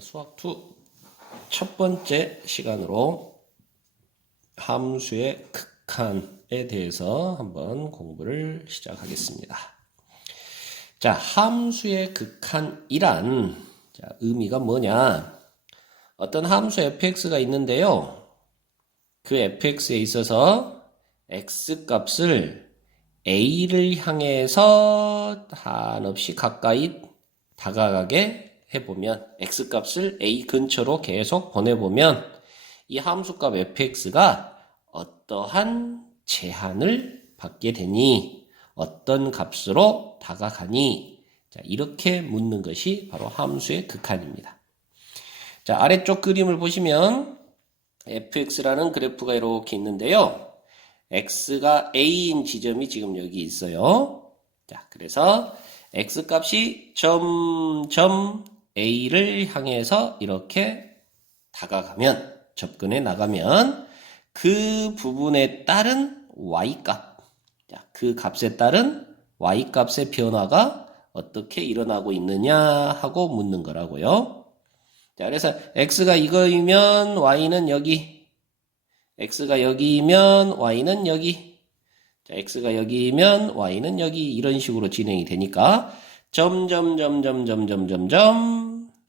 수학 2 첫 번째 시간으로 함수의 극한에 대해서 한번 공부를 시작하겠습니다. 자, 함수의 극한이란 의미가 뭐냐? 어떤 함수 fx가 있는데요. 그 fx에 있어서 x 값을 a를 향해서 한없이 가까이 다가가게 해보면 x값을 a 근처로 계속 보내보면 이 함수값 fx가 어떠한 제한을 받게 되니 어떤 값으로 다가가니 자, 이렇게 묻는 것이 바로 함수의 극한입니다. 자, 아래쪽 그림을 보시면 fx라는 그래프가 이렇게 있는데요. x가 a인 지점이 지금 여기 있어요. 자, 그래서 x값이 점점 a를 향해서 이렇게 다가가면, 접근해 나가면 그 부분에 따른 y값, 그 값에 따른 y값의 변화가 어떻게 일어나고 있느냐 하고 묻는 거라고요. 자, 그래서 x가 이거이면 y는 여기, x가 여기이면 y는 여기, 자, x가 여기이면 y는 여기 이런 식으로 진행이 되니까 점점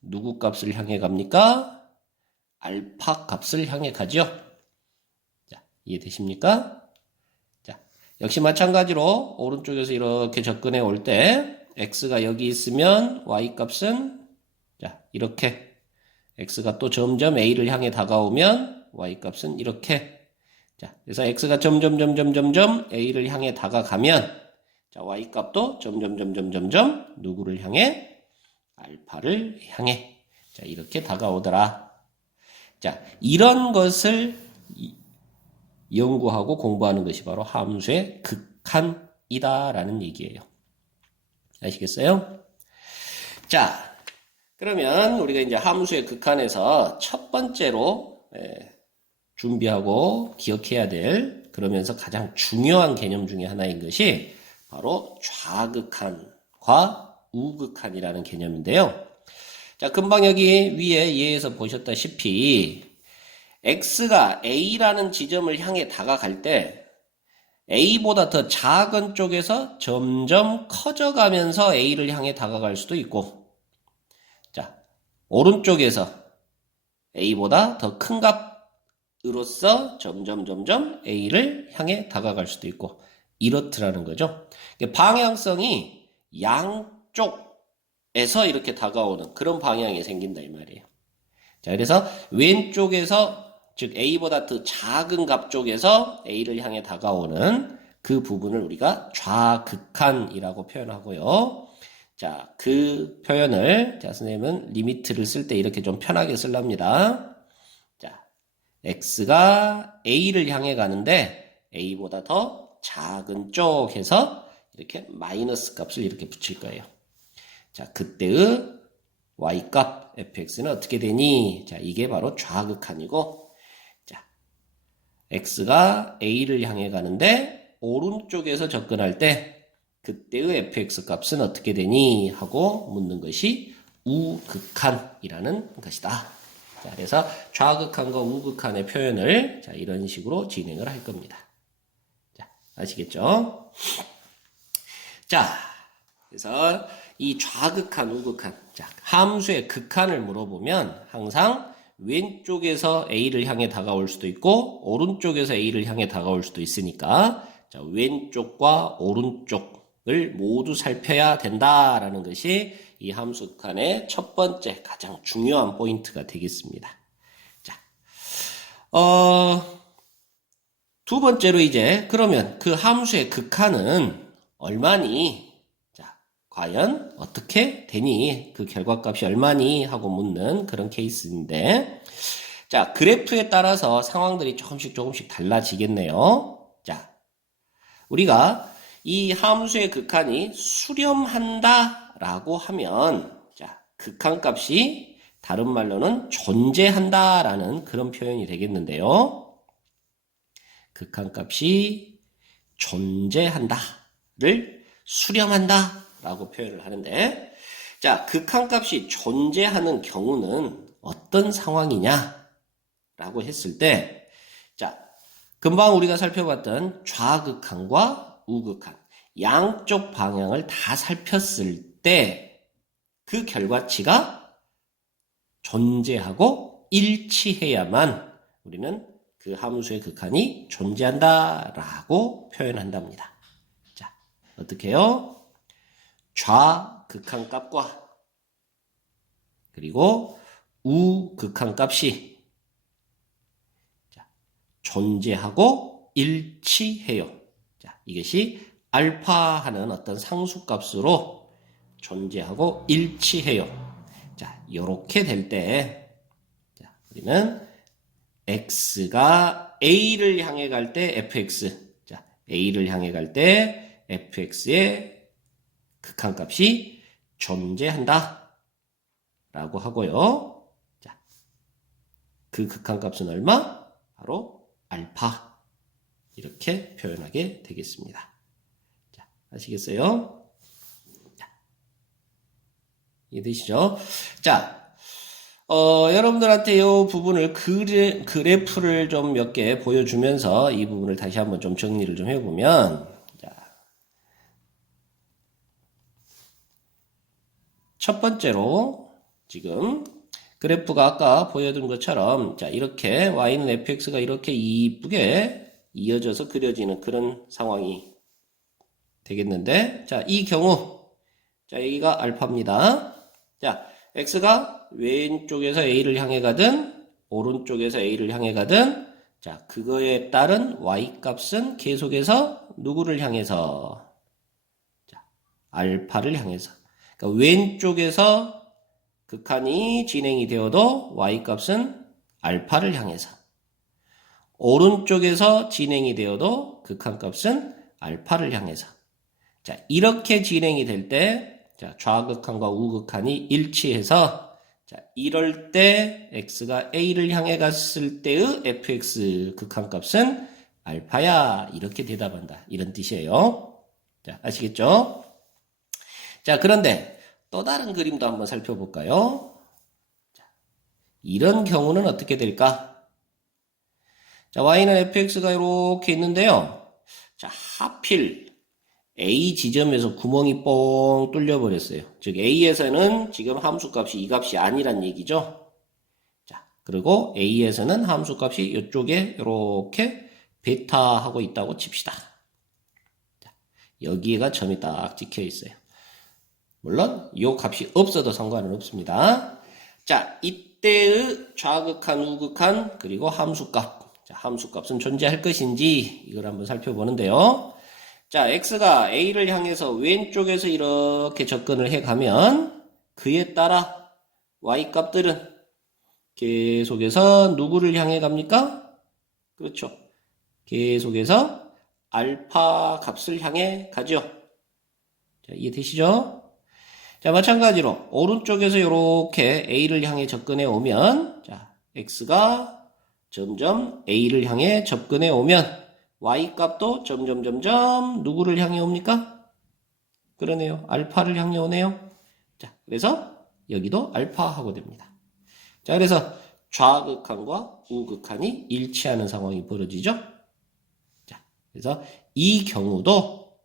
누구 값을 향해 갑니까? 알파 값을 향해 가죠. 자, 이해되십니까? 자, 역시 마찬가지로 오른쪽에서 이렇게 접근해 올 때 x가 여기 있으면 y 값은 자, 이렇게 x가 또 점점 a를 향해 다가오면 y 값은 이렇게 자, 그래서 x가 점점 a를 향해 다가가면 자, y 값도 점점 누구를 향해? 알파를 향해. 자, 이렇게 다가오더라. 자, 이런 것을 연구하고 공부하는 것이 바로 함수의 극한이다라는 얘기예요. 아시겠어요? 자, 그러면 우리가 이제 함수의 극한에서 첫 번째로 준비하고 기억해야 될 그러면서 가장 중요한 개념 중에 하나인 것이 바로 좌극한과 우극한이라는 개념인데요. 자, 금방 여기 위에 예에서 보셨다시피 x가 a라는 지점을 향해 다가갈 때 a보다 더 작은 쪽에서 점점 커져가면서 a를 향해 다가갈 수도 있고 자, 오른쪽에서 a보다 더 큰 값으로서 점점 a를 향해 다가갈 수도 있고 이렇더라는 거죠. 방향성이 양쪽에서 이렇게 다가오는 그런 방향이 생긴다 이 말이에요. 자, 그래서 왼쪽에서 즉 a보다 더 작은 값 쪽에서 a를 향해 다가오는 그 부분을 우리가 좌극한이라고 표현하고요. 자, 그 표현을 자, 선생님은 리미트를 쓸 때 이렇게 좀 편하게 쓰랍니다. 자, x가 a를 향해 가는데 a보다 더 작은 쪽에서 이렇게 마이너스 값을 이렇게 붙일 거예요. 자, 그때의 y값 fx는 어떻게 되니? 자, 이게 바로 좌극한이고 자, x가 a를 향해 가는데 오른쪽에서 접근할 때 그때의 fx 값은 어떻게 되니? 하고 묻는 것이 우극한이라는 것이다. 자, 그래서 좌극한과 우극한의 표현을 자, 이런 식으로 진행을 할 겁니다. 자, 아시겠죠? 자, 그래서 이 좌극한, 우극한, 자, 함수의 극한을 물어보면 항상 왼쪽에서 a를 향해 다가올 수도 있고 오른쪽에서 a를 향해 다가올 수도 있으니까 자, 왼쪽과 오른쪽을 모두 살펴야 된다라는 것이 이 함수 극한의 첫 번째 가장 중요한 포인트가 되겠습니다. 자, 두 번째로 이제 그러면 그 함수의 극한은 얼마니? 자, 과연 어떻게 되니? 그 결과값이 얼마니? 하고 묻는 그런 케이스인데 자, 그래프에 따라서 상황들이 조금씩 달라지겠네요. 자, 우리가 이 함수의 극한이 수렴한다 라고 하면 자, 극한값이 다른 말로는 존재한다 라는 그런 표현이 되겠는데요. 극한값이 존재한다를 수렴한다 라고 표현을 하는데 자, 극한값이 존재하는 경우는 어떤 상황이냐라고 했을 때, 자, 금방 우리가 살펴봤던 좌극한과 우극한 양쪽 방향을 다 살폈을 때 그 결과치가 존재하고 일치해야만 우리는 그 함수의 극한이 존재한다라고 표현한답니다. 자, 어떻게 해요? 좌극한값과 그리고 우극한값이 존재하고 일치해요. 자, 이것이 알파 하는 어떤 상수값으로 존재하고 일치해요. 자, 요렇게 될 때, 자, 우리는 x가 a를 향해 갈 때 fx, 자, a를 향해 갈 때 fx의 극한값이 존재한다. 라고 하고요. 자, 그 극한값은 얼마? 바로 알파. 이렇게 표현하게 되겠습니다. 자, 아시겠어요? 이해되시죠? 자, 여러분들한테 이 부분을 그래프를 좀 몇 개 보여주면서 이 부분을 다시 한번 좀 정리를 좀 해보면, 자, 첫 번째로 지금 그래프가 아까 보여준 것처럼, 자, 이렇게 y는 fx가 이렇게 이쁘게 이어져서 그려지는 그런 상황이 되겠는데, 자, 이 경우, 자, 여기가 알파입니다. 자, x가 왼쪽에서 a를 향해 가든 오른쪽에서 a를 향해 가든 자, 그거에 따른 y 값은 계속해서 누구를 향해서? 자, 알파를 향해서. 그러니까 왼쪽에서 극한이 진행이 되어도 y 값은 알파를 향해서. 오른쪽에서 진행이 되어도 극한 값은 알파를 향해서. 자, 이렇게 진행이 될 때 자, 좌극한과 우극한이 일치해서 자, 이럴 때 x가 a를 향해 갔을 때의 fx 극한값은 알파야. 이렇게 대답한다. 이런 뜻이에요. 자, 아시겠죠? 자, 그런데 또 다른 그림도 한번 살펴볼까요? 자, 이런 경우는 어떻게 될까? 자, y는 fx가 이렇게 있는데요. 자, 하필 A 지점에서 구멍이 뻥 뚫려버렸어요. 즉 A에서는 지금 함수값이 이 값이 아니란 얘기죠. 자, 그리고 A에서는 함수값이 이쪽에 이렇게 베타 하고 있다고 칩시다. 자, 여기가 점이 딱 찍혀 있어요. 물론 이 값이 없어도 상관은 없습니다. 자, 이때의 좌극한, 우극한 그리고 함수값. 자, 함수값은 존재할 것인지 이걸 한번 살펴보는데요. 자, x가 a를 향해서 왼쪽에서 이렇게 접근을 해가면 그에 따라 y 값들은 계속해서 누구를 향해 갑니까? 그렇죠. 계속해서 알파 값을 향해 가죠. 자, 이해되시죠? 자, 마찬가지로 오른쪽에서 이렇게 a를 향해 접근해 오면 자, x가 점점 a를 향해 접근해 오면 y 값도 점점 누구를 향해 옵니까? 그러네요. 알파를 향해 오네요. 자, 그래서 여기도 알파하고 됩니다. 자, 그래서 좌극한과 우극한이 일치하는 상황이 벌어지죠. 자, 그래서 이 경우도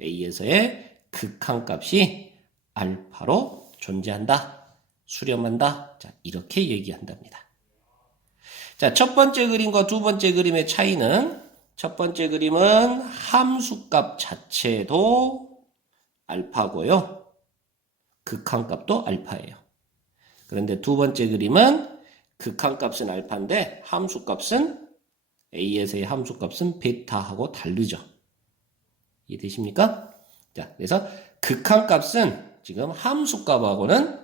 A에서의 극한값이 알파로 존재한다, 수렴한다. 자, 이렇게 얘기한답니다. 자, 첫 번째 그림과 두 번째 그림의 차이는 첫 번째 그림은 함수값 자체도 알파고요. 극한값도 알파예요. 그런데 두 번째 그림은 극한값은 알파인데 함수값은 A에서의 함수값은 베타하고 다르죠. 이해되십니까? 자, 그래서 극한값은 지금 함수값하고는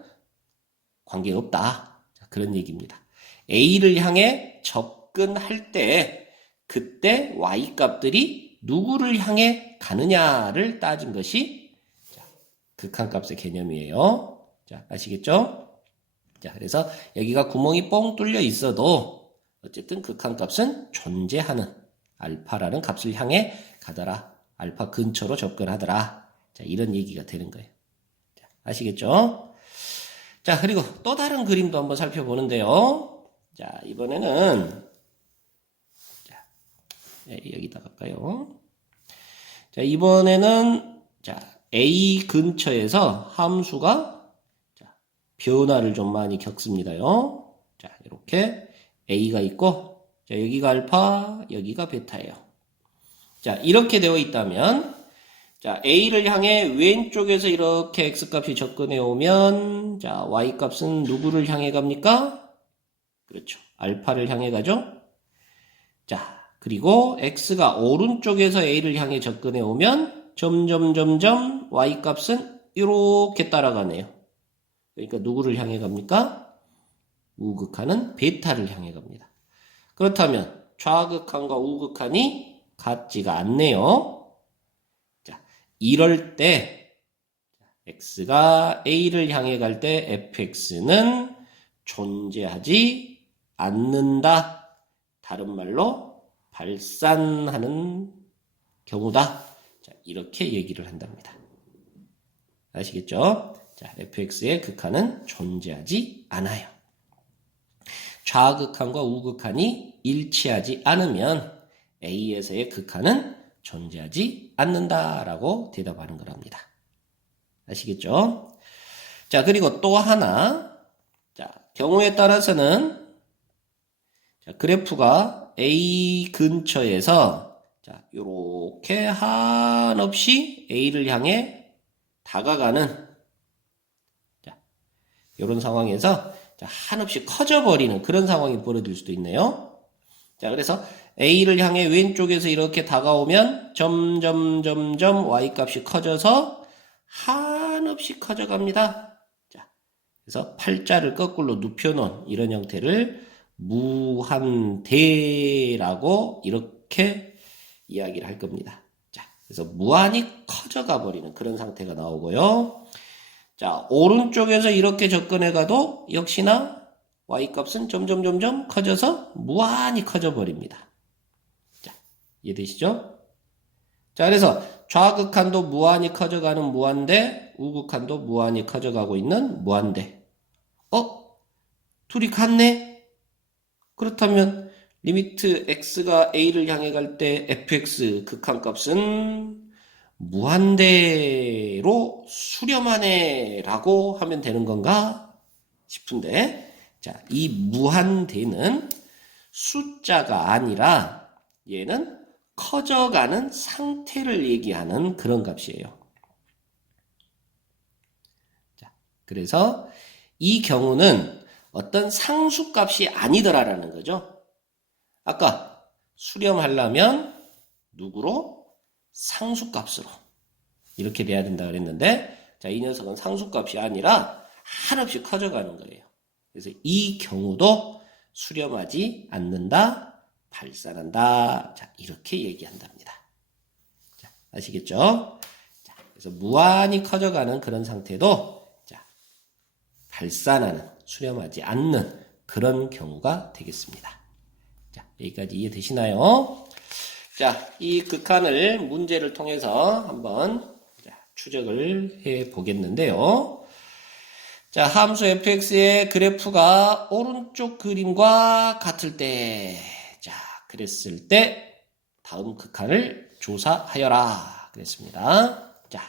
관계없다. 자, 그런 얘기입니다. A를 향해 접근할 때 그때 y 값들이 누구를 향해 가느냐를 따진 것이 극한값의 개념이에요. 자, 아시겠죠? 자, 그래서 여기가 구멍이 뻥 뚫려 있어도 어쨌든 극한값은 존재하는 알파라는 값을 향해 가더라. 알파 근처로 접근하더라. 자, 이런 얘기가 되는 거예요. 자, 아시겠죠? 자, 그리고 또 다른 그림도 한번 살펴보는데요. 자, 이번에는 자, 여기다 갈까요? 자, 이번에는 자, A 근처에서 함수가 자, 변화를 좀 많이 겪습니다요. 자, 이렇게 A가 있고, 자, 여기가 알파, 여기가 베타예요. 자, 이렇게 되어 있다면, 자, A를 향해 왼쪽에서 이렇게 X값이 접근해 오면, 자, Y값은 누구를 향해 갑니까? 그렇죠. 알파를 향해 가죠? 자, 그리고 X가 오른쪽에서 A를 향해 접근해 오면, 점점 Y값은 이렇게 따라가네요. 그러니까 누구를 향해 갑니까? 우극한은 베타를 향해 갑니다. 그렇다면 좌극한과 우극한이 같지가 않네요. 자, 이럴 때 x가 a를 향해 갈 때 fx는 존재하지 않는다. 다른 말로 발산하는 경우다. 자, 이렇게 얘기를 한답니다. 아시겠죠? 자, fx의 극한은 존재하지 않아요. 좌극한과 우극한이 일치하지 않으면 A에서의 극한은 존재하지 않는다라고 대답하는 거랍니다. 아시겠죠? 자, 그리고 또 하나. 자, 경우에 따라서는 자, 그래프가 A 근처에서 자, 요렇게 한없이 A를 향해 다가가는 자, 요런 상황에서 자, 한없이 커져버리는 그런 상황이 벌어질 수도 있네요. 자, 그래서 A를 향해 왼쪽에서 이렇게 다가오면 점점 Y값이 커져서 한없이 커져갑니다. 자, 그래서 팔자를 거꾸로 눕혀놓은 이런 형태를 무한대라고 이렇게 이야기를 할 겁니다. 자, 그래서 무한히 커져가 버리는 그런 상태가 나오고요. 자, 오른쪽에서 이렇게 접근해 가도 역시나 Y값은 점점 커져서 무한히 커져 버립니다. 자, 이해되시죠? 자, 그래서 좌극한도 무한히 커져가는 무한대, 우극한도 무한히 커져가고 있는 무한대. 둘이 같네? 그렇다면 리미트 x가 a를 향해 갈 때 fx 극한값은 무한대로 수렴하네 라고 하면 되는 건가 싶은데, 자, 이 무한대는 숫자가 아니라 얘는 커져가는 상태를 얘기하는 그런 값이에요. 자, 그래서 이 경우는 어떤 상수값이 아니더라라는 거죠. 아까 수렴하려면 누구로? 상수값으로 이렇게 돼야 된다 그랬는데, 자, 이 녀석은 상수값이 아니라 한없이 커져가는 거예요. 그래서 이 경우도 수렴하지 않는다, 발산한다. 자, 이렇게 얘기한답니다. 자, 아시겠죠? 자, 그래서 무한히 커져가는 그런 상태도 자, 발산하는, 수렴하지 않는 그런 경우가 되겠습니다. 자, 여기까지 이해되시나요? 자, 이 극한을 문제를 통해서 한번 추적을 해 보겠는데요. 자, 함수 fx의 그래프가 오른쪽 그림과 같을 때, 자, 그랬을 때 다음 극한을 조사하여라 그랬습니다. 자,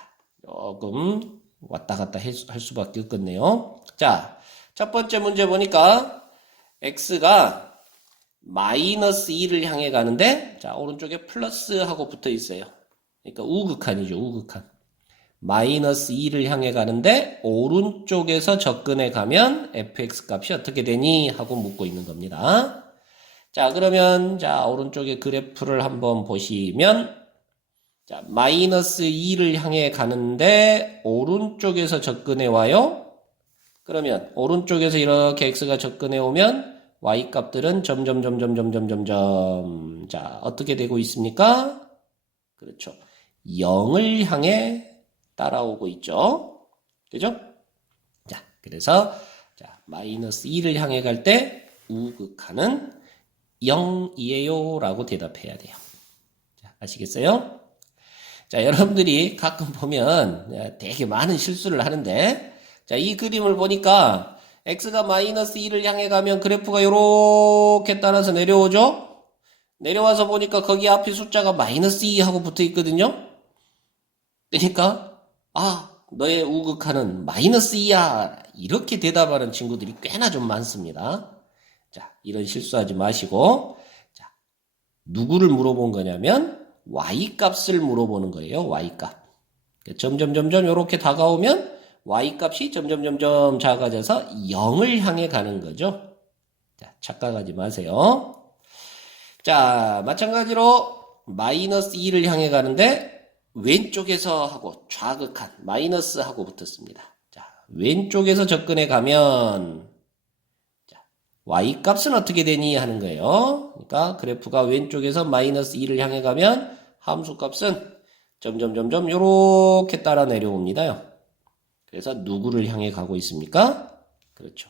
조금 왔다 갔다 할 수밖에 없겠네요. 자, 첫 번째 문제 보니까 x가 마이너스 2를 향해 가는데, 자, 오른쪽에 플러스하고 붙어 있어요. 그러니까 우극한이죠, 우극한. 마이너스 2를 향해 가는데, 오른쪽에서 접근해 가면 fx 값이 어떻게 되니? 하고 묻고 있는 겁니다. 자, 그러면, 자, 오른쪽에 그래프를 한번 보시면, 자, 마이너스 2를 향해 가는데, 오른쪽에서 접근해 와요. 그러면, 오른쪽에서 이렇게 x가 접근해 오면, y 값들은 점점 자, 어떻게 되고 있습니까? 그렇죠. 0을 향해 따라오고 있죠. 그죠? 자, 그래서 자, 마이너스 2를 향해 갈 때 우극한은 0이에요 라고 대답해야 돼요. 자, 아시겠어요? 자, 여러분들이 가끔 보면 되게 많은 실수를 하는데, 자, 이 그림을 보니까 x가 마이너스 2를 향해 가면 그래프가 요렇게 따라서 내려오죠? 내려와서 보니까 거기 앞에 숫자가 마이너스 2하고 붙어 있거든요? 그러니까, 너의 우극한은 마이너스 2야. 이렇게 대답하는 친구들이 꽤나 좀 많습니다. 자, 이런 실수하지 마시고, 자, 누구를 물어본 거냐면, y값을 물어보는 거예요, y값. 점점 이렇게 다가오면, y값이 점점 작아져서 0을 향해 가는 거죠. 자, 착각하지 마세요. 자, 마찬가지로, 마이너스 2를 향해 가는데, 왼쪽에서 하고 좌극한 마이너스 하고 붙었습니다. 자, 왼쪽에서 접근해 가면 자, y값은 어떻게 되니 하는 거예요. 그러니까 그래프가 왼쪽에서 마이너스 2를 향해 가면 함수값은 점점 요렇게 따라 내려옵니다요. 그래서 누구를 향해 가고 있습니까? 그렇죠.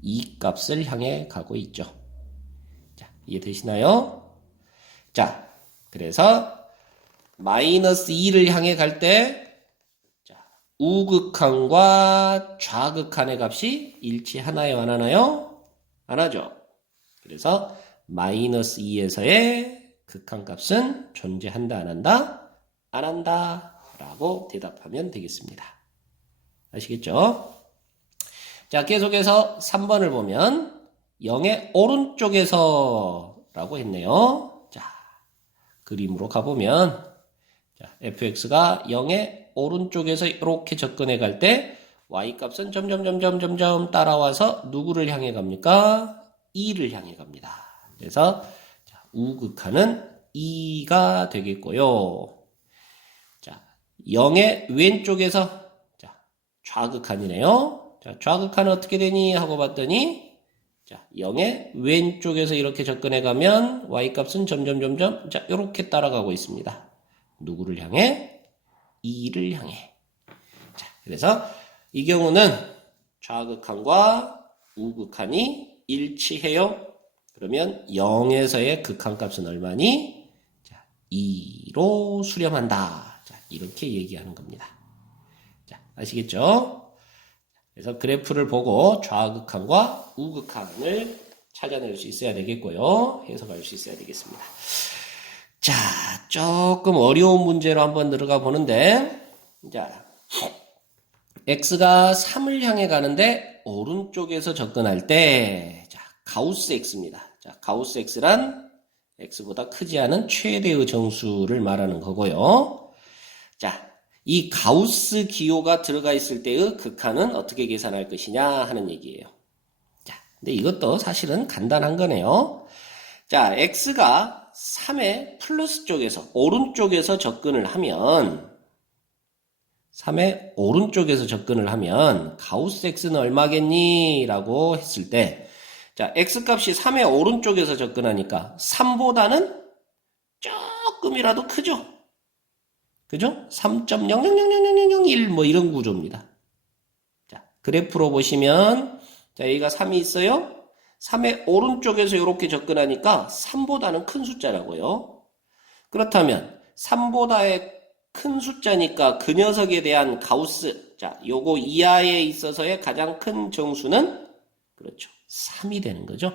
이 값을 향해 가고 있죠. 자, 이해되시나요? 자, 그래서 마이너스 2를 향해 갈 때, 자, 우극한과 좌극한의 값이 일치하나요? 안 하나요? 안 하죠. 그래서 마이너스 2에서의 극한값은 존재한다? 안 한다? 안 한다. 라고 대답하면 되겠습니다. 아시겠죠? 자, 계속해서 3번을 보면 0의 오른쪽에서 라고 했네요. 자, 그림으로 가보면 자, fx가 0의 오른쪽에서 이렇게 접근해 갈 때 y값은 점점 따라와서 누구를 향해 갑니까? 2를 향해 갑니다. 그래서 자, 우극한은 2가 되겠고요. 자, 0의 왼쪽에서 자, 좌극한이네요. 자, 좌극한은 어떻게 되니 하고 봤더니 자, 0의 왼쪽에서 이렇게 접근해 가면 y값은 점점 자, 이렇게 따라가고 있습니다. 누구를 향해? 2를 향해. 자, 그래서 이 경우는 좌극한과 우극한이 일치해요. 그러면 0에서의 극한값은 얼마니? 자, 2로 수렴한다. 자, 이렇게 얘기하는 겁니다. 자, 아시겠죠? 그래서 그래프를 보고 좌극한과 우극한을 찾아낼 수 있어야 되겠고요. 해석할 수 있어야 되겠습니다. 자, 조금 어려운 문제로 한번 들어가 보는데, 자, x가 3을 향해 가는데, 오른쪽에서 접근할 때, 자, 가우스 x입니다. 자, 가우스 x란 x보다 크지 않은 최대의 정수를 말하는 거고요. 자, 이 가우스 기호가 들어가 있을 때의 극한은 어떻게 계산할 것이냐 하는 얘기예요. 자, 근데 이것도 사실은 간단한 거네요. 자, x가 3의 플러스 쪽에서 오른쪽에서 접근을 하면 3의 오른쪽에서 접근을 하면 가우스 x는 얼마겠니? 라고 했을 때 자, x값이 3의 오른쪽에서 접근하니까 3보다는 조금이라도 크죠? 그죠? 3.0000001 뭐 이런 구조입니다. 자, 그래프로 보시면 자, 여기가 3이 있어요. 3의 오른쪽에서 이렇게 접근하니까 3보다는 큰 숫자라고요. 그렇다면 3보다의 큰 숫자니까 그 녀석에 대한 가우스, 자, 요거 이하에 있어서의 가장 큰 정수는 그렇죠. 3이 되는 거죠.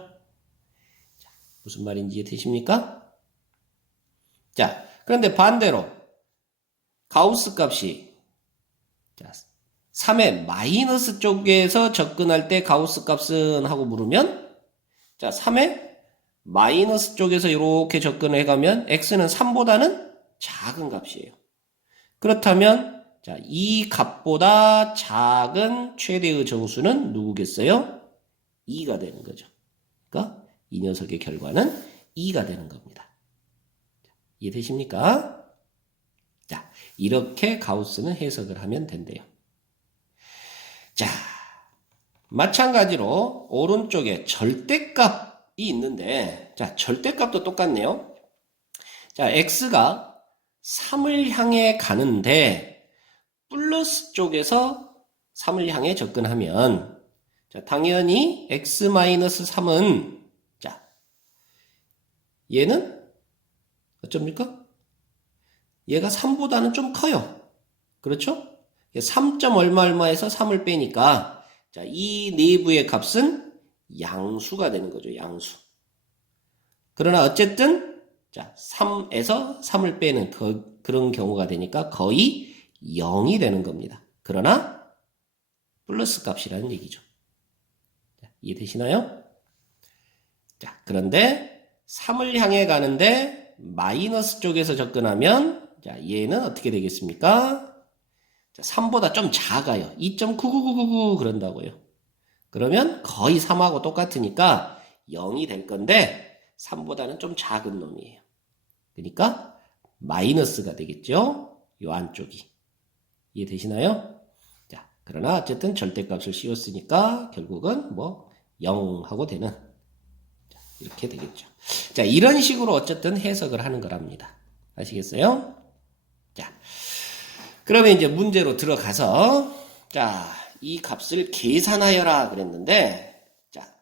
자, 무슨 말인지 되십니까? 자, 그런데 반대로 가우스 값이 자, 3의 마이너스 쪽에서 접근할 때 가우스 값은 하고 물으면 자, 3의 마이너스 쪽에서 이렇게 접근해 가면 x는 3보다는 작은 값이에요. 그렇다면 자, 이 값보다 작은 최대의 정수는 누구겠어요? 2가 되는 거죠. 그러니까 이 녀석의 결과는 2가 되는 겁니다. 이해되십니까? 자, 이렇게 가우스는 해석을 하면 된대요. 자, 마찬가지로 오른쪽에 절대값이 있는데 자, 절대값도 똑같네요. 자, x가 3을 향해 가는데 플러스 쪽에서 3을 향해 접근하면 자, 당연히 x-3은 자, 얘는 어쩝니까? 얘가 3보다는 좀 커요. 그렇죠? 3. 얼마 얼마에서 3을 빼니까 자, 이 내부의 값은 양수가 되는 거죠. 양수. 그러나 어쨌든 자, 3에서 3을 빼는 그런 경우가 되니까 거의 0이 되는 겁니다. 그러나 플러스 값이라는 얘기죠. 자, 이해되시나요? 자, 그런데 3을 향해 가는데 마이너스 쪽에서 접근하면 자, 얘는 어떻게 되겠습니까? 자, 3보다 좀 작아요. 2.99999 그런다고요. 그러면 거의 3하고 똑같으니까 0이 될 건데 3보다는 좀 작은 놈이에요. 그러니까 마이너스가 되겠죠? 요 안쪽이. 이해되시나요? 자, 그러나 어쨌든 절대값을 씌웠으니까 결국은 뭐 0하고 되는 자, 이렇게 되겠죠. 자, 이런 식으로 어쨌든 해석을 하는 거랍니다. 아시겠어요? 자, 그러면 이제 문제로 들어가서 자, 이 값을 계산하여라 그랬는데 자,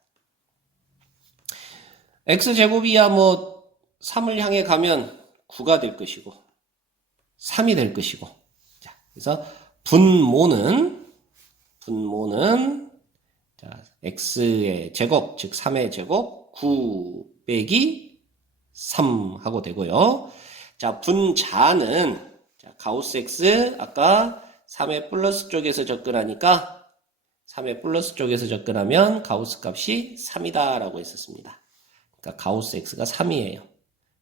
x제곱이야 뭐 3을 향해 가면 9가 될 것이고 3이 될 것이고 자, 그래서 분모는 자, x의 제곱 즉 3의 제곱 9 빼기 3 하고 되고요. 자, 분자는 자, 가우스 x 아까 3의 플러스 쪽에서 접근하니까 3의 플러스 쪽에서 접근하면 가우스 값이 3이다 라고 했었습니다. 그러니까 가우스 x가 3이에요.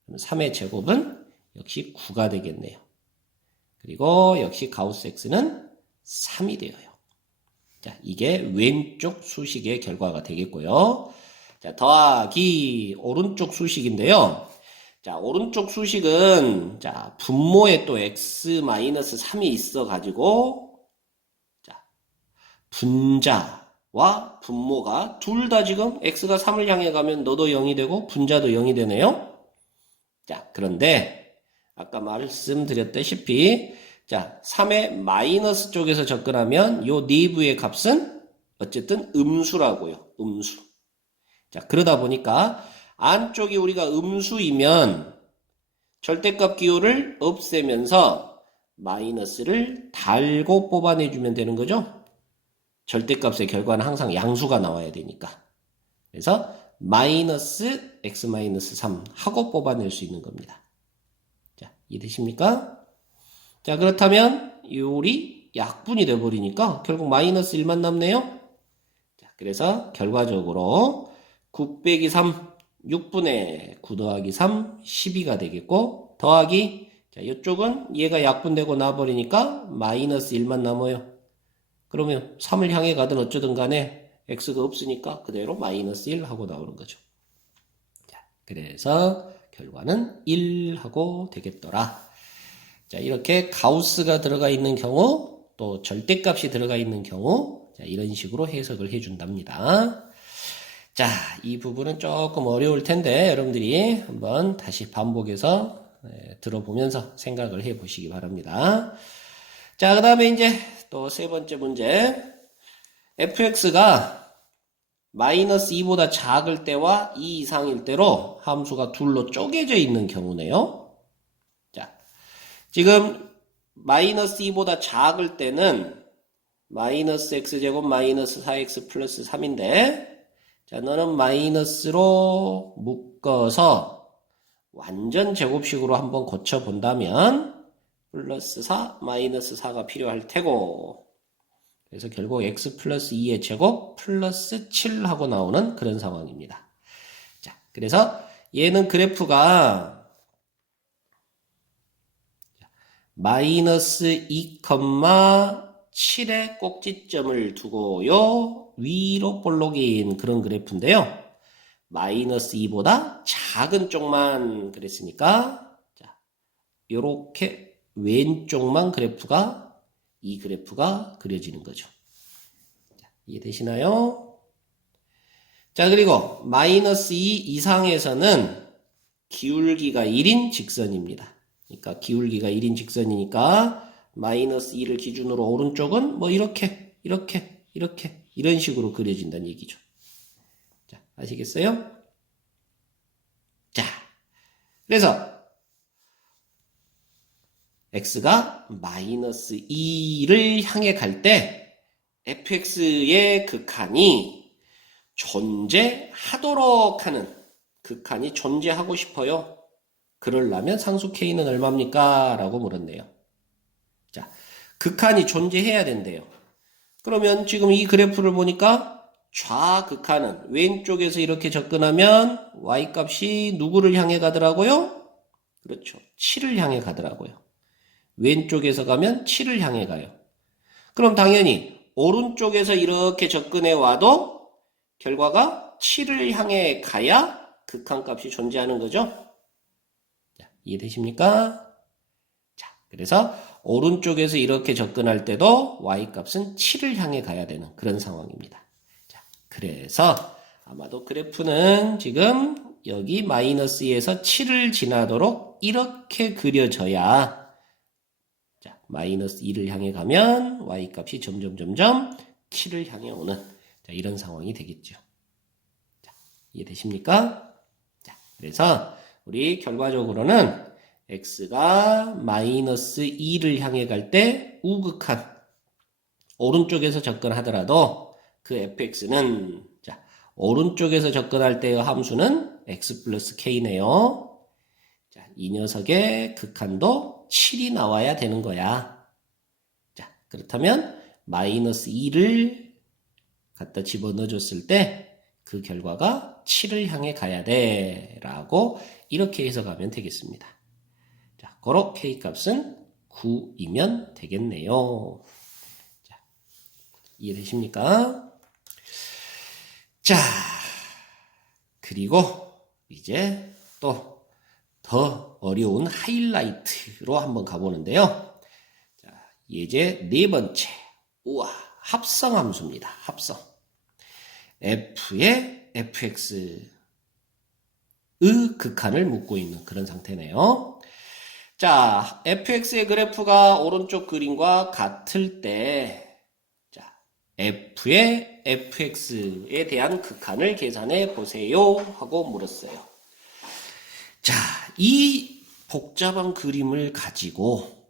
그럼 3의 제곱은 역시 9가 되겠네요. 그리고 역시 가우스 x는 3이 되어요. 자, 이게 왼쪽 수식의 결과가 되겠고요. 자, 더하기 오른쪽 수식인데요. 자, 오른쪽 수식은 자, 분모에 또 x-3이 있어 가지고 자, 분자와 분모가 둘 다 지금 x가 3을 향해 가면 너도 0이 되고 분자도 0이 되네요. 자, 그런데 아까 말씀드렸다시피 자, 3의 마이너스 쪽에서 접근하면 요 내부의 값은 어쨌든 음수라고요. 음수. 자, 그러다 보니까 안쪽이 우리가 음수이면 절대값 기호를 없애면서 마이너스를 달고 뽑아내주면 되는 거죠. 절대값의 결과는 항상 양수가 나와야 되니까. 그래서 마이너스 x-3 하고 뽑아낼 수 있는 겁니다. 자, 이해되십니까? 자, 그렇다면 요리 약분이 돼버리니까 결국 마이너스 1만 남네요. 자, 그래서 결과적으로 9 빼기 3, 6분의 9 더하기 3, 12가 되겠고 더하기 자, 이쪽은 얘가 약분되고 나버리니까 마이너스 1만 남아요. 그러면 3을 향해 가든 어쩌든 간에 x가 없으니까 그대로 마이너스 1 하고 나오는 거죠. 자, 그래서 결과는 1 하고 되겠더라. 자, 이렇게 가우스가 들어가 있는 경우 또 절대값이 들어가 있는 경우 자, 이런 식으로 해석을 해준답니다. 자, 이 부분은 조금 어려울 텐데 여러분들이 한번 다시 반복해서 들어보면서 생각을 해 보시기 바랍니다. 자, 그 다음에 이제 또 세 번째 문제. fx가 마이너스 2보다 작을 때와 2 이상일 때로 함수가 둘로 쪼개져 있는 경우네요. 자, 지금 마이너스 2보다 작을 때는 마이너스 x제곱 마이너스 4x 플러스 3인데 자, 너는 마이너스로 묶어서 완전 제곱식으로 한번 고쳐본다면 플러스 4, 마이너스 4가 필요할 테고 그래서 결국 x 플러스 2의 제곱 플러스 7 하고 나오는 그런 상황입니다. 자, 그래서 얘는 그래프가 마이너스 2,7의 꼭지점을 두고요. 위로 볼록인 그런 그래프인데요. 마이너스 2보다 작은 쪽만 그랬으니까 자, 요렇게 왼쪽만 그래프가 이 그래프가 그려지는 거죠. 자, 이해되시나요? 자, 그리고 마이너스 2 이상에서는 기울기가 1인 직선입니다. 그러니까 기울기가 1인 직선이니까 마이너스 2를 기준으로 오른쪽은 뭐 이렇게 이런 식으로 그려진다는 얘기죠. 자, 아시겠어요? 자, 그래서 x가 마이너스 2를 향해 갈 때 fx의 극한이 존재하도록 하는 극한이 존재하고 싶어요. 그러려면 상수 k는 얼마입니까? 라고 물었네요. 자, 극한이 존재해야 된대요. 그러면 지금 이 그래프를 보니까 좌극한은 왼쪽에서 이렇게 접근하면 y값이 누구를 향해 가더라고요? 그렇죠. 7을 향해 가더라고요. 왼쪽에서 가면 7을 향해 가요. 그럼 당연히 오른쪽에서 이렇게 접근해 와도 결과가 7을 향해 가야 극한값이 존재하는 거죠. 자, 이해되십니까? 자, 그래서 오른쪽에서 이렇게 접근할 때도 y값은 7을 향해 가야 되는 그런 상황입니다. 자, 그래서 아마도 그래프는 지금 여기 마이너스 2에서 7을 지나도록 이렇게 그려져야 자, 마이너스 2를 향해 가면 y값이 점점 7을 향해 오는 자, 이런 상황이 되겠죠. 자, 이해되십니까? 자, 그래서 우리 결과적으로는 x가 마이너스 2를 향해 갈 때 우극한 오른쪽에서 접근하더라도 그 fx는 자, 오른쪽에서 접근할 때의 함수는 x 플러스 k네요. 자, 이 녀석의 극한도 7이 나와야 되는 거야. 자, 그렇다면 마이너스 2를 갖다 집어넣어 줬을 때 그 결과가 7을 향해 가야 돼 라고 이렇게 해석하면 되겠습니다. 자, 고로 k값은 9이면 되겠네요. 자, 이해되십니까? 자, 그리고 이제 또 더 어려운 하이라이트로 한번 가보는데요. 자, 예제 네 번째. 우와, 합성함수입니다. 합성. f의 fx의 극한을 묻고 있는 그런 상태네요. 자, fx의 그래프가 오른쪽 그림과 같을 때, 자, f의 fx에 대한 극한을 계산해 보세요 하고 물었어요. 자, 이 복잡한 그림을 가지고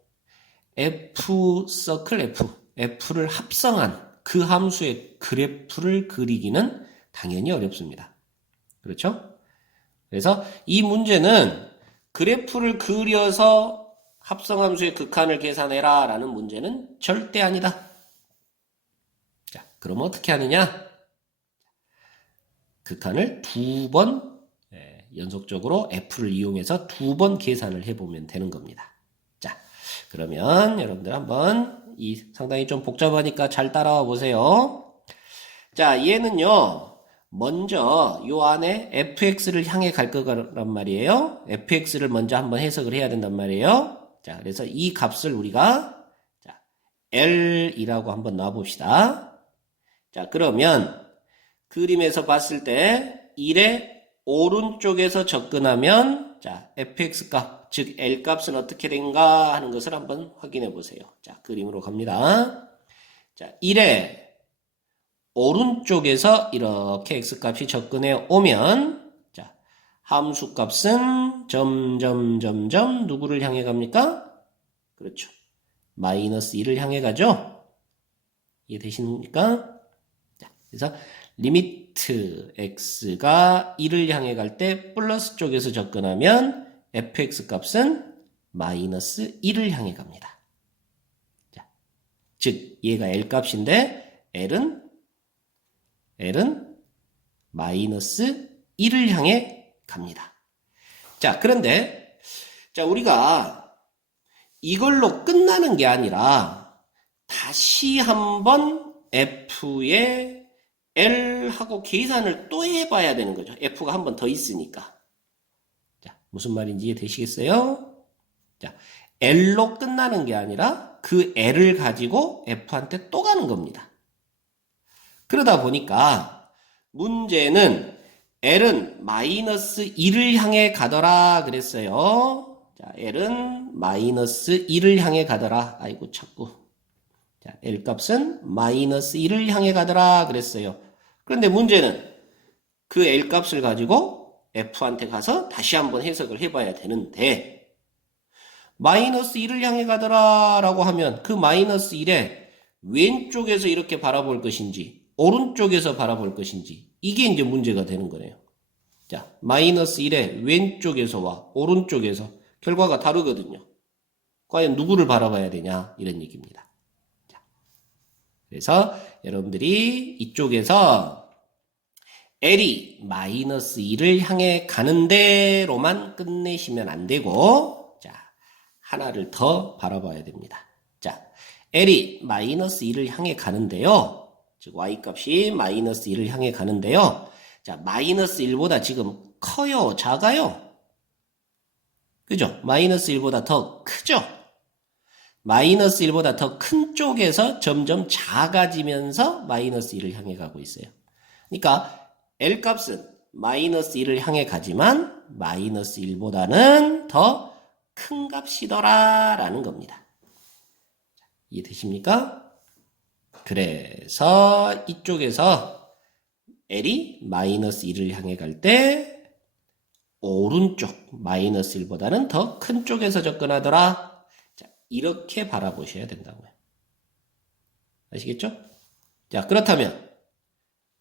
f 서클 f를 합성한 그 함수의 그래프를 그리기는 당연히 어렵습니다. 그렇죠? 그래서 이 문제는 그래프를 그려서 합성함수의 극한을 계산해라 라는 문제는 절대 아니다. 자, 그럼 어떻게 하느냐? 극한을 두 번 연속적으로 f를 이용해서 두 번 계산을 해보면 되는 겁니다. 자, 그러면 여러분들 한번 이 상당히 좀 복잡하니까 잘 따라와 보세요. 자, 얘는요, 먼저 요 안에 fx를 향해 갈 거란 말이에요. fx를 먼저 한번 해석을 해야 된단 말이에요. 자, 그래서 이 값을 우리가 자, L이라고 한번 놔봅시다. 자, 그러면 그림에서 봤을 때 1의 오른쪽에서 접근하면 자, fx 값, 즉 L 값은 어떻게 된가 하는 것을 한번 확인해 보세요. 자, 그림으로 갑니다. 자, 1의 오른쪽에서 이렇게 x 값이 접근해 오면 자, 함수 값은 점점 누구를 향해 갑니까? 그렇죠. 마이너스 2를 향해 가죠? 이해되십니까? 자, 그래서 리미트 x가 1을 향해 갈 때 플러스 쪽에서 접근하면 fx 값은 마이너스 1을 향해 갑니다. 자, 즉 얘가 L 값인데 L은 마이너스 1을 향해 갑니다. 자, 그런데 자, 우리가 이걸로 끝나는 게 아니라 다시 한번 f의 L하고 계산을 또 해봐야 되는 거죠. F가 한 번 더 있으니까. 자, 무슨 말인지 이해되시겠어요? 자, L로 끝나는 게 아니라 그 L을 가지고 F한테 또 가는 겁니다. 그러다 보니까 문제는 L은 마이너스 2를 향해 가더라 그랬어요. 자, L은 마이너스 2를 향해 가더라. 아이고, 자꾸. 자, L 값은 마이너스 1을 향해 가더라 그랬어요. 그런데 문제는 그 L 값을 가지고 F한테 가서 다시 한번 해석을 해봐야 되는데 마이너스 1을 향해 가더라 라고 하면 그 마이너스 1에 왼쪽에서 이렇게 바라볼 것인지 오른쪽에서 바라볼 것인지 이게 이제 문제가 되는 거네요. 자, 마이너스 1에 왼쪽에서와 오른쪽에서 결과가 다르거든요. 과연 누구를 바라봐야 되냐 이런 얘기입니다. 자, 그래서 여러분들이 이쪽에서 L이 마이너스 2를 향해 가는 대로만 끝내시면 안 되고, 자, 하나를 더 바라봐야 됩니다. 자, L이 마이너스 2를 향해 가는데요. 즉, Y값이 마이너스 2를 향해 가는데요. 자, 마이너스 1보다 지금 커요? 작아요? 그죠? 마이너스 1보다 더 크죠? 마이너스 1보다 더 큰 쪽에서 점점 작아지면서 마이너스 1을 향해 가고 있어요. 그러니까, L값은 마이너스 1을 향해 가지만 마이너스 1보다는 더 큰 값이더라 라는 겁니다. 이해되십니까? 그래서 이쪽에서 L이 마이너스 1을 향해 갈 때 오른쪽 마이너스 1보다는 더 큰 쪽에서 접근하더라. 자, 이렇게 바라보셔야 된다고요. 아시겠죠? 자, 그렇다면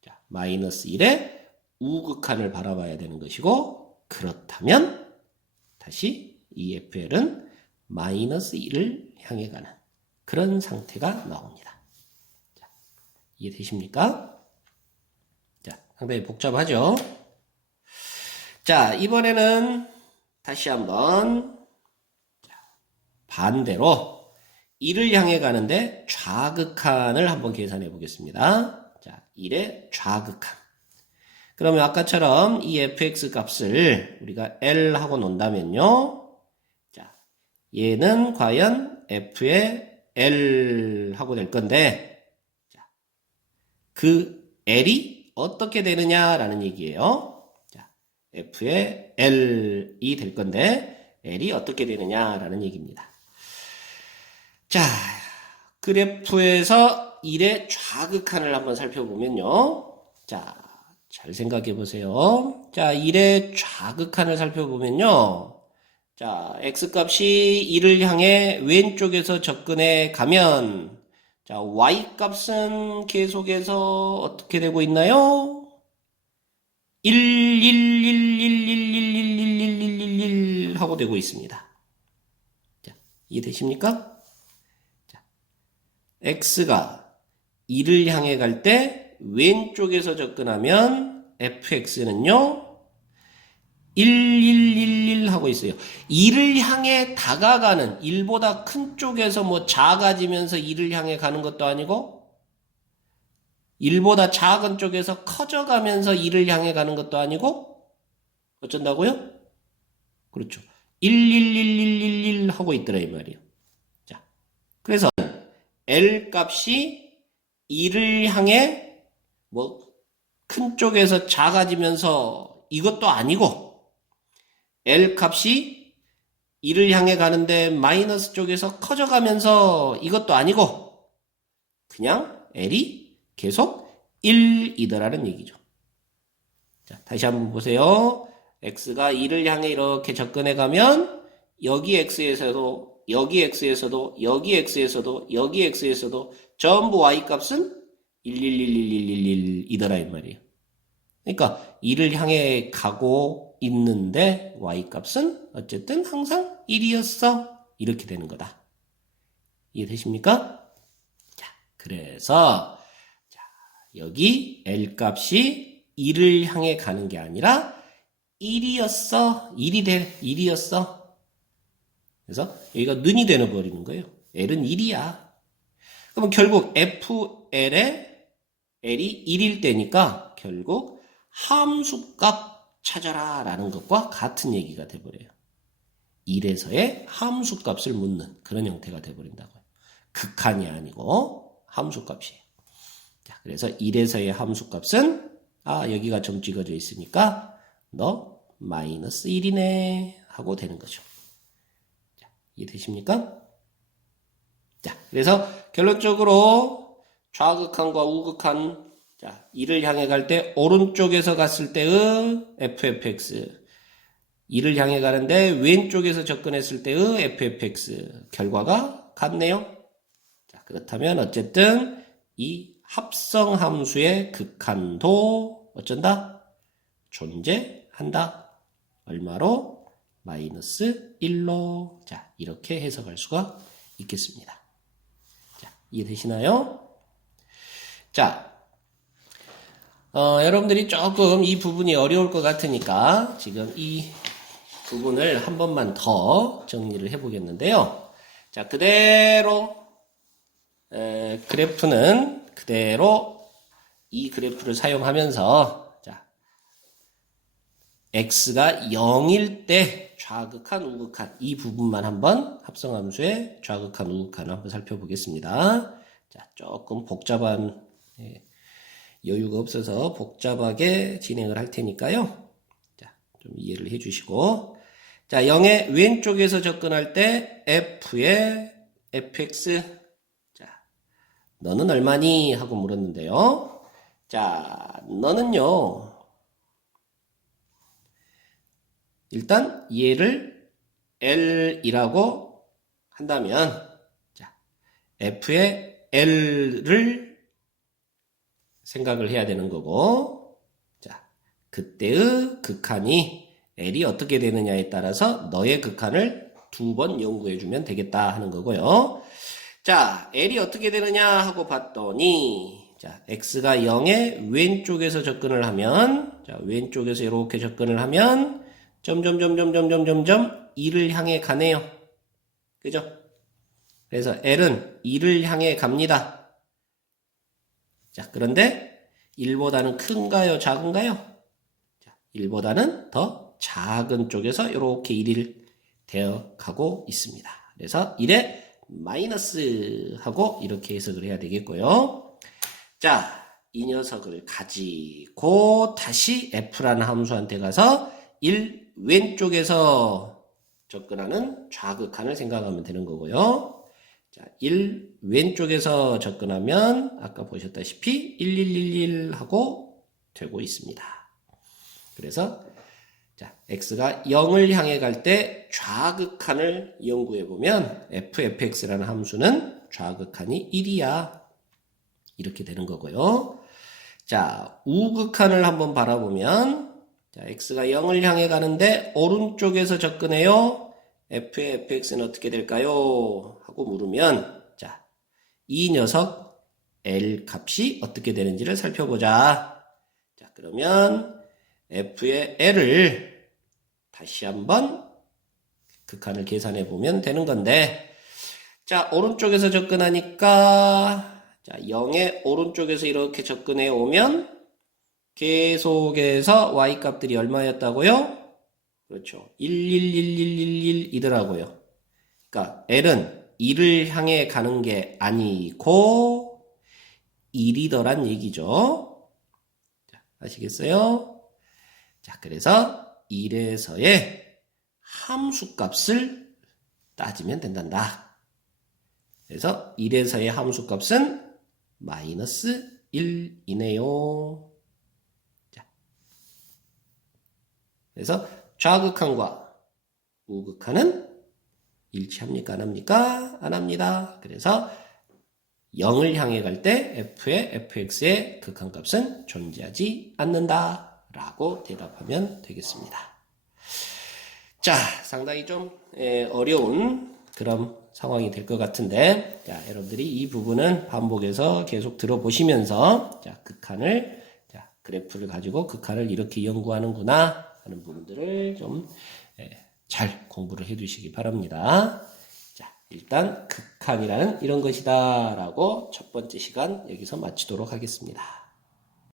자, 마이너스 1의 우극한을 바라봐야 되는 것이고, 그렇다면 다시 이 FL은 마이너스 1을 향해 가는 그런 상태가 나옵니다. 자, 이해되십니까? 자, 상당히 복잡하죠? 자, 이번에는 다시 한번 반대로 1을 향해 가는데 좌극한을 한번 계산해 보겠습니다. 자, 1의 좌극한. 그러면 아까처럼 이 fx 값을 우리가 L 하고 논다면요. 자, 얘는 과연 f의 L 하고 될 건데, 자, 그 L이 어떻게 되느냐라는 얘기예요. 자, f의 L이 될 건데, L이 어떻게 되느냐라는 얘기입니다. 자, 그래프에서 1의 좌극한을 한번 살펴보면요. 자, 잘 생각해 보세요. 자, 1의 좌극한을 살펴보면요. 자, x값이 1을 향해 왼쪽에서 접근해 가면, 자, y값은 계속해서 어떻게 되고 있나요? 1, 1, 1, 1, 1, 1, 1, 1, 1, 1, 1, 1 하고 되고 있습니다. 자, 이해되십니까? 자, x가 2를 향해 갈 때 왼쪽에서 접근하면 fx는요 1, 1, 1, 1 하고 있어요. 2를 향해 다가가는 1보다 큰 쪽에서 뭐 작아지면서 2를 향해 가는 것도 아니고 1보다 작은 쪽에서 커져가면서 2를 향해 가는 것도 아니고 어쩐다고요? 그렇죠. 1, 1, 1, 1, 1, 1 하고 있더라 이 말이에요. 자, 그래서 L 값이 2를 향해 뭐 큰 쪽에서 작아지면서 이것도 아니고 L 값이 2를 향해 가는데 마이너스 쪽에서 커져가면서 이것도 아니고 그냥 L이 계속 1이더라는 얘기죠. 자, 다시 한번 보세요. X가 2를 향해 이렇게 접근해 가면 여기 X에서도 여기 X에서도 여기 X에서도 여기 X에서도 전부 Y값은 1111111이더라 이 말이에요. 그러니까 2를 향해 가고 있는데 y값은 어쨌든 항상 1이었어. 이렇게 되는 거다. 이해되십니까? 자, 그래서 자, 여기 L 값이 2를 향해 가는 게 아니라 1이었어. 1이었어. 그래서 여기가 는이 되어버리는 거예요. L은 1이야. 그러면 결국 FL에 L이 1일 때니까 결국 함수값 찾아라 라는 것과 같은 얘기가 돼버려요. 1에서의 함수값을 묻는 그런 형태가 돼버린다고요. 극한이 아니고 함수값이에요. 자, 그래서 1에서의 함수값은 여기가 점 찍어져 있으니까 너 마이너스 1이네 하고 되는 거죠. 자, 이해되십니까? 자, 그래서 결론적으로 좌극한과 우극한, 자, 2를 향해 갈 때 오른쪽에서 갔을 때의 fx, 2를 향해 가는데 왼쪽에서 접근했을 때의 fx 결과가 같네요. 자, 그렇다면 어쨌든 이 합성 함수의 극한도 어쩐다? 존재한다. 얼마로? 마이너스 1로. 자, 이렇게 해석할 수가 있겠습니다. 자, 이해되시나요? 자, 여러분들이 조금 이 부분이 어려울 것 같으니까 지금 이 부분을 한 번만 더 정리를 해보겠는데요. 자, 그대로 그래프는 그대로 이 그래프를 사용하면서 자, x가 0일 때 좌극한, 우극한 이 부분만 한번 합성함수의 좌극한, 우극한을 한번 살펴보겠습니다. 자, 조금 복잡한 여유가 없어서 복잡하게 진행을 할 테니까요. 자, 좀 이해를 해주시고 자, 0의 왼쪽에서 접근할 때 f의 fx 자, 너는 얼마니? 하고 물었는데요. 자, 너는요. 일단 얘를 L이라고 한다면 자, F의 L를 생각을 해야 되는 거고 자, 그때의 극한이 L이 어떻게 되느냐에 따라서 너의 극한을 2번 연구해 주면 되겠다 하는 거고요. 자, L이 어떻게 되느냐 하고 봤더니 자, X가 0의 왼쪽에서 접근을 하면 자, 왼쪽에서 이렇게 접근을 하면 점점점점점점점점 2를 향해 가네요. 그죠? 그래서 L은 2를 향해 갑니다. 자, 그런데 1보다는 큰가요? 작은가요? 자, 1보다는 더 작은 쪽에서 이렇게 1이 되어 가고 있습니다. 그래서 1에 마이너스 하고 이렇게 해석을 해야 되겠고요. 자, 이 녀석을 가지고 다시 F라는 함수한테 가서 1 왼쪽에서 접근하는 좌극한을 생각하면 되는 거고요. 자, 1 왼쪽에서 접근하면 아까 보셨다시피 1111 하고 되고 있습니다. 그래서 자, x가 0을 향해 갈 때 좌극한을 연구해 보면 fx라는 함수는 좌극한이 1이야. 이렇게 되는 거고요. 자, 우극한을 한번 바라보면 자, x가 0을 향해 가는데 오른쪽에서 접근해요. f의 fx는 어떻게 될까요? 하고 물으면 자, 이 녀석 L 값이 어떻게 되는지를 살펴보자. 자, 그러면 f의 L을 다시 한번 극한을 계산해 보면 되는 건데 자, 오른쪽에서 접근하니까 자, 0의 오른쪽에서 이렇게 접근해 오면 계속해서 y값들이 얼마였다고요? 그렇죠. 111111이더라고요. 그러니까 L은 2를 향해 가는 게 아니고 1이더란 얘기죠. 자, 아시겠어요? 자, 그래서 1에서의 함수값을 따지면 된단다. 그래서 1에서의 함수값은 마이너스 1이네요. 그래서 좌극한과 우극한은 일치합니까? 안 합니까? 안 합니다. 그래서 0을 향해 갈 때 f의 fx의 극한값은 존재하지 않는다 라고 대답하면 되겠습니다. 자, 상당히 좀 어려운 그런 상황이 될 것 같은데 자, 여러분들이 이 부분은 반복해서 계속 들어보시면서 자, 극한을 자, 그래프를 가지고 극한을 이렇게 연구하는구나 하는 부분들을 좀 잘 공부를 해 두시기 바랍니다. 자, 일단 극한이라는 이런 것이다 라고 첫 번째 시간 여기서 마치도록 하겠습니다.